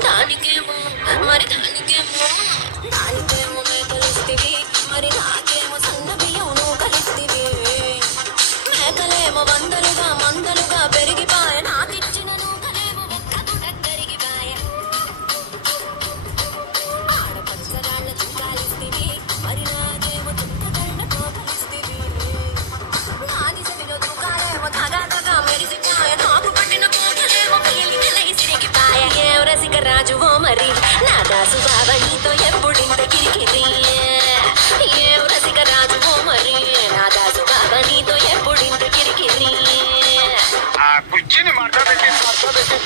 దానికేమో మరి దానికేమో దానికేమో మేకలిస్తివి మరి నాకేమో సన్న బియ్యం నువ్వు కలిస్తివి మేకలేమో వందలుగా మందలుగా పెరిగిపాయ నాకిచ్చిన నూకలేమో ఒక్కకు దగ్గరిగిపాయ ఆడపచ్చరాళ్ళ చుక్కాలిస్తివి మరి నాకేమో చుక్కగళ్ళ కోకలిస్తివి నాది సవిలో తుకాలేమో తగా మెరిసిపాయ నాకు పట్టిన కోకలేమో సిరిగిపాయ ఏం రసిక రాజువో మరి నా దాసు బాబా నీతో ఎప్పుడింత కిరికిరి ఏం రసిక రాజువో మరి నా దాసు బాబా నీతో ఎప్పుడింత కిరికిరి కుర్చీని మార్చబెట్టి